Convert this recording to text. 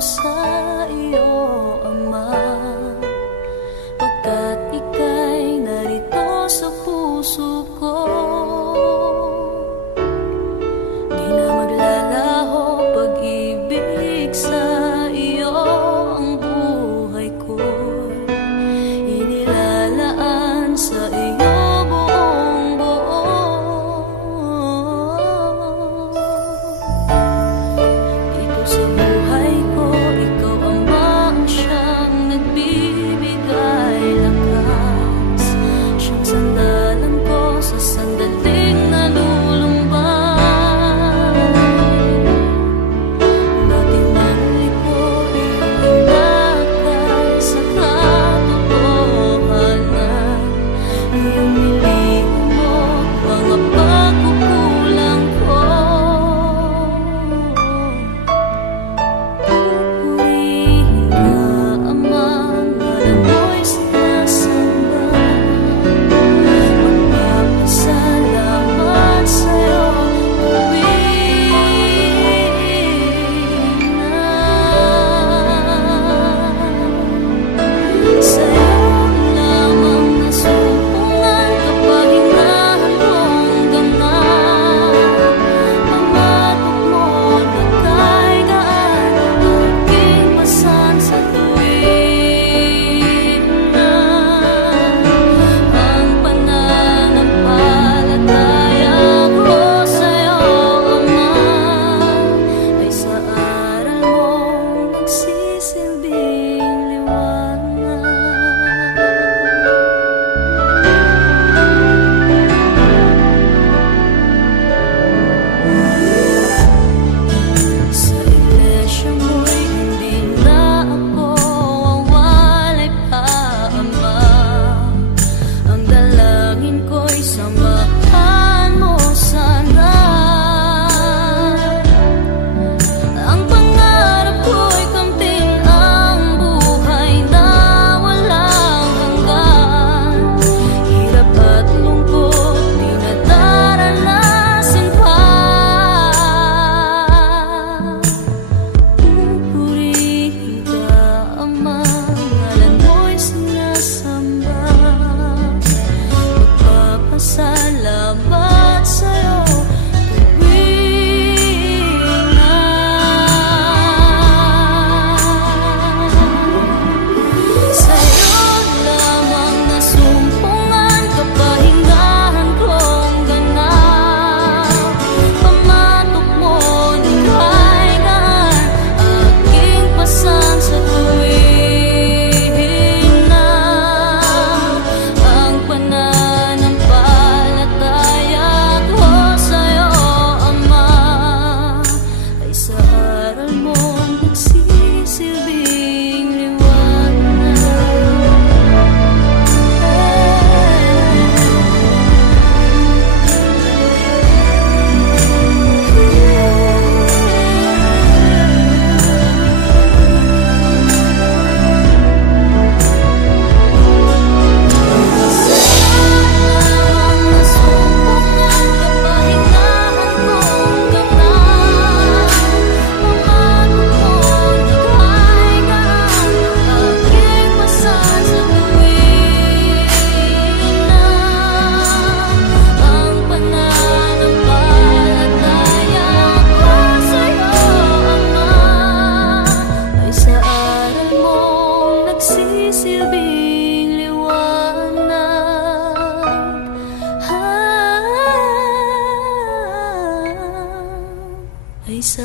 sa iyo, Ama, pagkat ika'y narito sa puso ko. Di na maglalaho pag-ibig, sa iyo ang buhay ko inilalaan, sa iyo buong buo. Dito sa buhay ko, ikaw Ama ang siyang nagbibigay lakas, siyang sandalan ko sa sandaling nalulumbay. Dating manliko, iyong inakay sa katotohanan, iyong nilihim mo mga pagkukulang ko. Pupurihin ka, Ama, ngalan mo'y sinasamba. Magpapasalamat sa'yo tuwing na sa'yo lamang nasumpungan, kapahingahan kong ganap. Pamatok mo na kay gaan, aking pasan sa tuwing na ang pananampalataya ko sa'yo, Ama, ay sa aral mong nagsisilbing liwanag. Sa iglesia mo'y hindi na ako wawalay pa, Ama. Ang dalangin ko'y samahan mo sana. Ang pangarap ko'y kamtin ang buhay na walang hanggan. Hirap at lungkot di na daranasin pa. Pupurihin ka, Ama, ngalan mo'y sinasamba. Magpapasalamat sa'yo tuwing na sa'yo lamang nasumpungan, kapahingahan kong ganap. Pamatok mo na kay gaan, aking pasan sa tuwing na ang pananampalataya ko sa'yo, Ama, ay sa aral mo nagsisilbing liwanag. Silbing liwanag, ay sa